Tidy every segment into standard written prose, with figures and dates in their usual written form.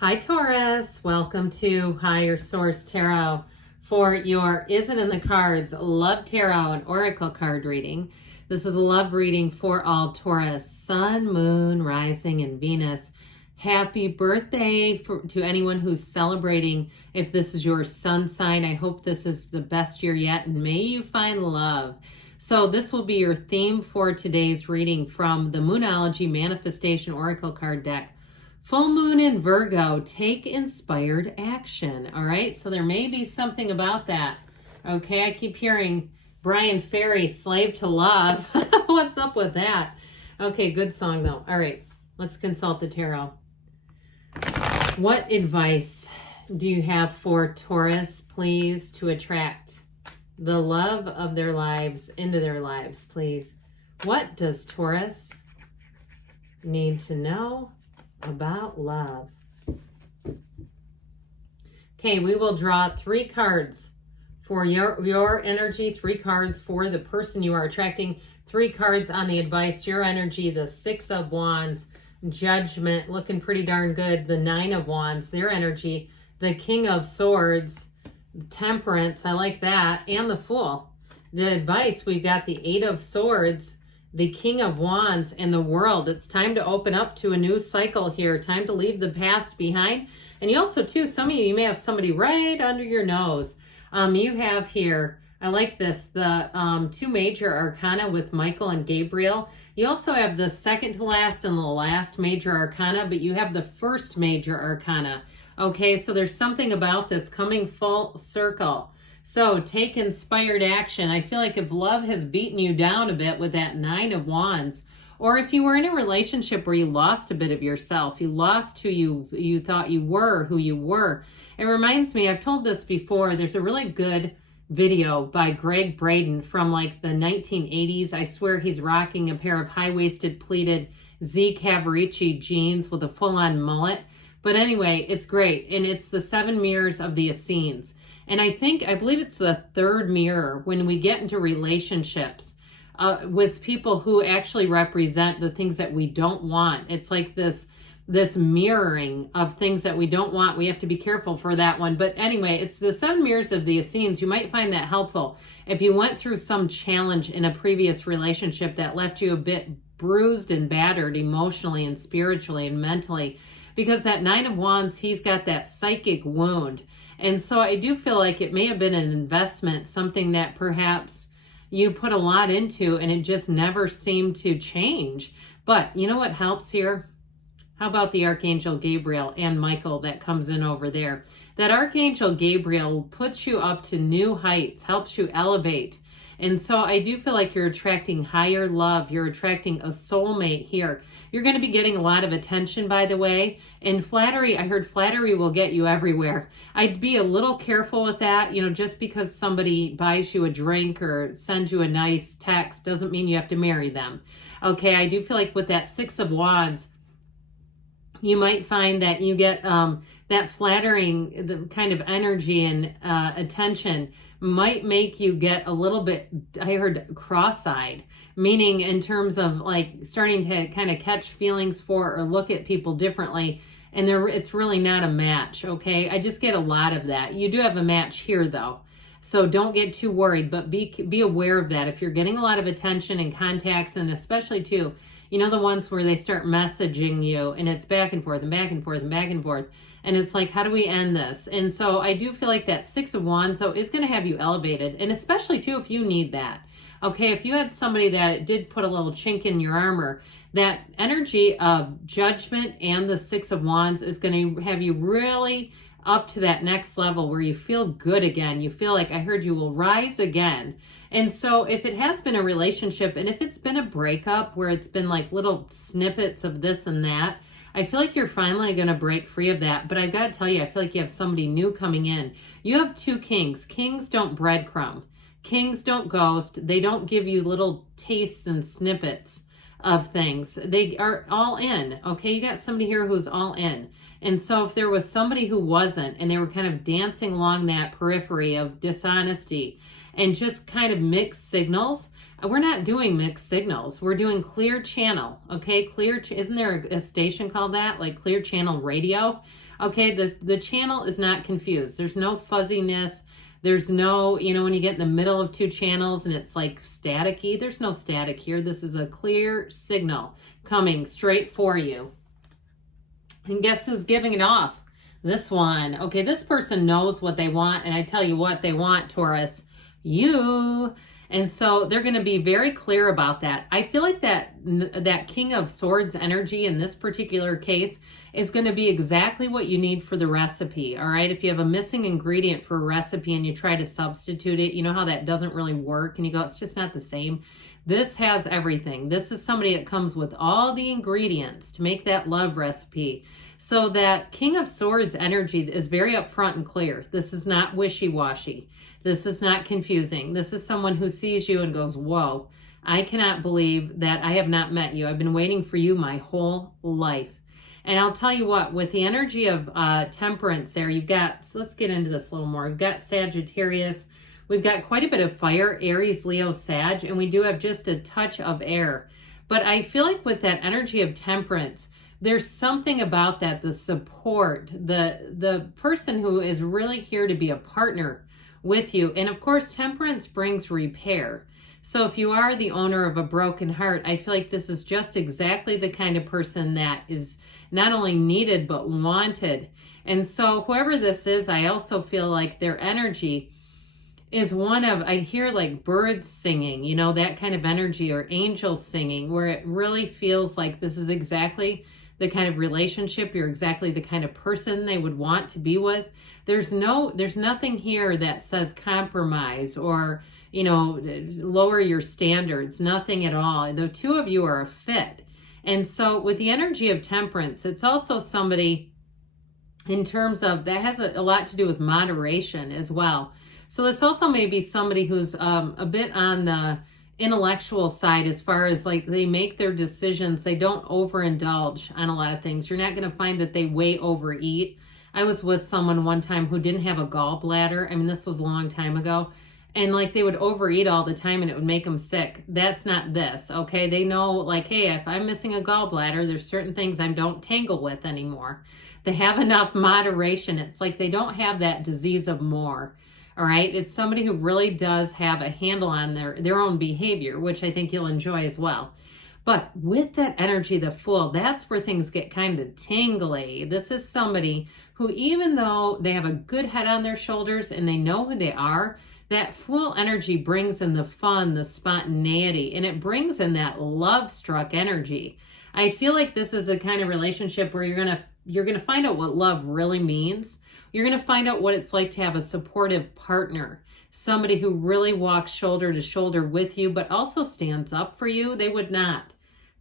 Hi Taurus, welcome to Higher Source Tarot for your Is It in the Cards Love Tarot and Oracle card reading. This is a love reading for all Taurus, Sun, Moon, Rising, and Venus. Happy birthday to anyone who's celebrating. If this is your sun sign, I hope this is the best year yet and may you find love. So this will be your theme for today's reading from the Moonology Manifestation Oracle card deck. Full moon in Virgo, take inspired action. All right, so there may be something about that. Okay, I keep hearing Brian Ferry, Slave to Love. What's up with that? Okay, good song though. All right, let's consult the tarot. What advice do you have for Taurus, please, to attract the love of their lives into their lives, please? What does Taurus need to know about love? Okay, we will draw 3 cards for your energy, 3 cards for the person you are attracting, 3 cards on the advice, your energy, the 6 of Wands, Judgment, looking pretty darn good, the 9 of Wands, their energy, the King of Swords, Temperance, I like that, and the Fool. The advice, we've got the 8 of Swords, the King of Wands, and the World. It's time to open up to a new cycle here. Time to leave the past behind. And you also, too, some of you may have somebody right under your nose. You have here, I like this, the 2 major arcana with Michael and Gabriel. You also have the second to last and the last major arcana, but you have the first major arcana. Okay, so there's something about this coming full circle. So take inspired action. I feel like if love has beaten you down a bit with that 9 of Wands, or if you were in a relationship where you lost a bit of yourself, you lost who you thought you were, who you were. It reminds me, I've told this before, there's a really good video by Greg Braden from like the 1980s. I swear he's rocking a pair of high-waisted pleated Z Cavaricci jeans with a full-on mullet. But anyway, it's great. And it's the 7 mirrors of the Essenes. And I believe it's the 3rd mirror when we get into relationships with people who actually represent the things that we don't want. It's like this mirroring of things that we don't want. We have to be careful for that one. But anyway, it's the 7 mirrors of the Essenes. You might find that helpful if you went through some challenge in a previous relationship that left you a bit bruised and battered emotionally and spiritually and mentally. Because that 9 of Wands, he's got that psychic wound. And so I do feel like it may have been an investment, something that perhaps you put a lot into and it just never seemed to change. But you know what helps here? How about the Archangel Gabriel and Michael that comes in over there? That Archangel Gabriel puts you up to new heights, helps you elevate. And so I do feel like you're attracting higher love. You're attracting a soulmate here. You're going to be getting a lot of attention, by the way. And flattery, I heard flattery will get you everywhere. I'd be a little careful with that. You know, just because somebody buys you a drink or sends you a nice text doesn't mean you have to marry them. Okay, I do feel like with that 6 of Wands, you might find that you get that flattering the kind of energy and attention might make you get a little bit, I heard, cross-eyed, meaning in terms of like starting to kind of catch feelings for or look at people differently, and it's really not a match, okay? I just get a lot of that. You do have a match here, though, so don't get too worried, but be aware of that. If you're getting a lot of attention and contacts, and especially, too, you know, the ones where they start messaging you and it's back and forth and back and forth and back and forth. And it's like, how do we end this? And so I do feel like that 6 of Wands, though, is going to have you elevated. And especially, too, if you need that. Okay, if you had somebody that did put a little chink in your armor, that energy of Judgment and the 6 of Wands is going to have you really up to that next level where you feel good again. You feel like, I heard, you will rise again. And so if it has been a relationship and if it's been a breakup where it's been like little snippets of this and that, I feel like you're finally going to break free of that. But I got to tell you, I feel like you have somebody new coming in. You have 2 kings. Kings don't breadcrumb. Kings don't ghost. They don't give you little tastes and snippets of things. They are all in. Okay, you got somebody here who's all in. And so if there was somebody who wasn't, and they were kind of dancing along that periphery of dishonesty and just kind of mixed signals, we're not doing mixed signals. We're doing clear channel, okay? Isn't there a station called that? Like clear channel radio? Okay, the channel is not confused. There's no fuzziness. There's no, you know, when you get in the middle of two channels and it's like staticky, there's no static here. This is a clear signal coming straight for you. And guess who's giving it off? This one. Okay, this person knows what they want, and I tell you what they want, Taurus. You. And so they're going to be very clear about that. I feel like that King of Swords energy in this particular case is going to be exactly what you need for the recipe. All right. If you have a missing ingredient for a recipe and you try to substitute it, you know how that doesn't really work and you go, it's just not the same. This has everything. This is somebody that comes with all the ingredients to make that love recipe. So that King of Swords energy is very upfront and clear. This is not wishy-washy. This is not confusing. This is someone who sees you and goes, whoa, I cannot believe that I have not met you. I've been waiting for you my whole life. And I'll tell you what, with the energy of temperance there, you've got, so let's get into this a little more. We've got Sagittarius. We've got quite a bit of fire, Aries, Leo, Sag, and we do have just a touch of air. But I feel like with that energy of temperance, there's something about that, the support, the person who is really here to be a partner with you. And of course, temperance brings repair. So if you are the owner of a broken heart, I feel like this is just exactly the kind of person that is not only needed, but wanted. And so whoever this is, I also feel like their energy is one of, I hear like birds singing, you know, that kind of energy, or angels singing, where it really feels like this is exactly the kind of relationship, you're exactly the kind of person they would want to be with. There's nothing here that says compromise or, you know, lower your standards, nothing at all. The two of you are a fit. And so with the energy of temperance, it's also somebody in terms of, that has a lot to do with moderation as well. So this also may be somebody who's a bit on the intellectual side, as far as like they make their decisions, they don't overindulge on a lot of things. You're not going to find that they way overeat. I was with someone one time who didn't have a gallbladder. I mean, this was a long time ago. And like they would overeat all the time and it would make them sick. That's not this, okay? They know like, hey, if I'm missing a gallbladder, there's certain things I don't tangle with anymore. They have enough moderation. It's like they don't have that disease of more. All right, it's somebody who really does have a handle on their own behavior, which I think you'll enjoy as well. But with that energy, the Fool, that's where things get kind of tingly. This is somebody who, even though they have a good head on their shoulders and they know who they are, that Fool energy brings in the fun, the spontaneity, and it brings in that love-struck energy. I feel like this is a kind of relationship where you're gonna find out what love really means. You're going to find out what it's like to have a supportive partner, somebody who really walks shoulder to shoulder with you, but also stands up for you. They would not,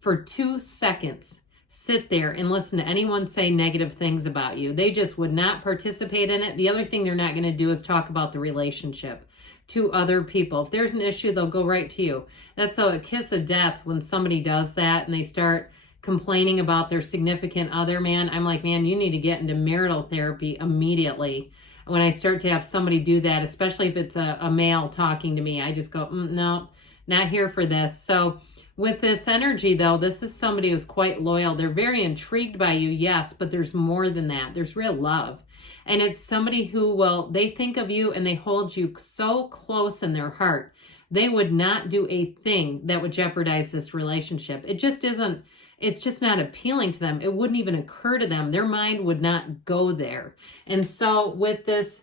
for 2 seconds, sit there and listen to anyone say negative things about you. They just would not participate in it. The other thing they're not going to do is talk about the relationship to other people. If there's an issue, they'll go right to you. That's so a kiss of death when somebody does that and they start complaining about their significant other, man. I'm like, man, you need to get into marital therapy immediately. When I start to have somebody do that, especially if it's a male talking to me, I just go, no, not here for this. So with this energy, though, this is somebody who's quite loyal. They're very intrigued by you, yes, but there's more than that. There's real love. And it's somebody who they think of you and they hold you so close in their heart. They would not do a thing that would jeopardize this relationship. It just isn't. It's just not appealing to them. It wouldn't even occur to them. Their mind would not go there. And so with this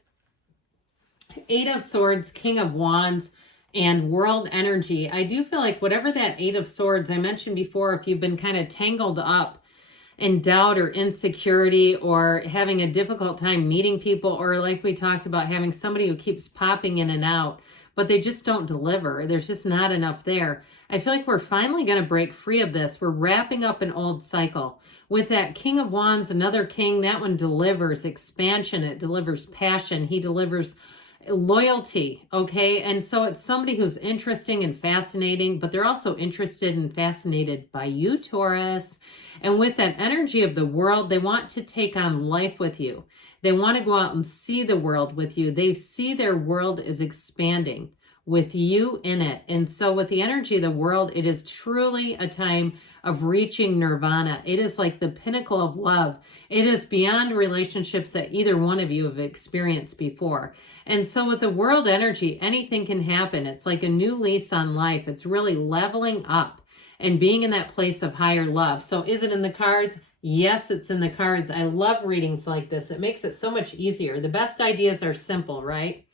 8 of Swords, King of Wands, and World energy, I do feel like whatever that 8 of Swords, I mentioned before, if you've been kind of tangled up in doubt or insecurity or having a difficult time meeting people, or like we talked about, having somebody who keeps popping in and out, but they just don't deliver. There's just not enough there. I feel like we're finally going to break free of this. We're wrapping up an old cycle. With that King of Wands, another king, that one delivers expansion. It delivers passion. He delivers loyalty, okay? And so it's somebody who's interesting and fascinating, but they're also interested and fascinated by you, Taurus. And with that energy of the World, they want to take on life with you. They want to go out and see the world with you. They see their world is expanding. with you in it. And so with the energy of the world, it is truly a time of reaching nirvana. It is like the pinnacle of love. It is beyond relationships that either one of you have experienced before. And so with the world energy, anything can happen. It's like a new lease on life. It's really leveling up and being in that place of higher love. So is it in the cards? Yes, it's in the cards. I love readings like this. It makes it so much easier. The best ideas are simple, right?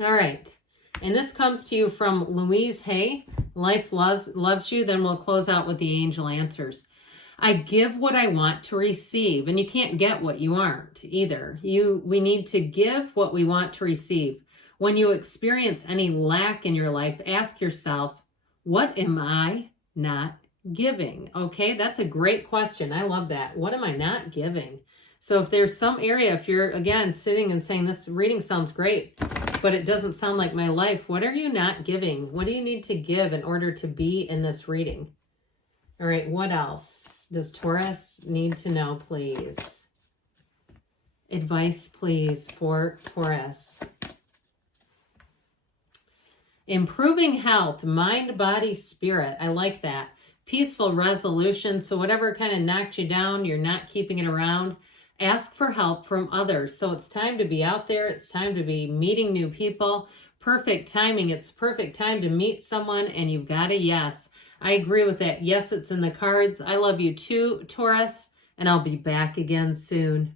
All right. And this comes to you from Louise Hay. Life loves you. Then we'll close out with the angel answers. I give what I want to receive. And you can't get what you aren't either. We need to give what we want to receive. When you experience any lack in your life, ask yourself, what am I not giving? Okay, that's a great question. I love that. What am I not giving? So if there's some area, if you're, again, sitting and saying this reading sounds great, but it doesn't sound like my life, what are you not giving? What do you need to give in order to be in this reading? All right, what else does Taurus need to know, please? Advice, please, for Taurus. Improving health, mind, body, spirit. I like that. Peaceful resolution. So whatever kind of knocked you down, you're not keeping it around. Ask for help from others. So it's time to be out there. It's time to be meeting new people. Perfect timing. It's perfect time to meet someone and you've got a yes. I agree with that. Yes, it's in the cards. I love you too, Taurus, and I'll be back again soon.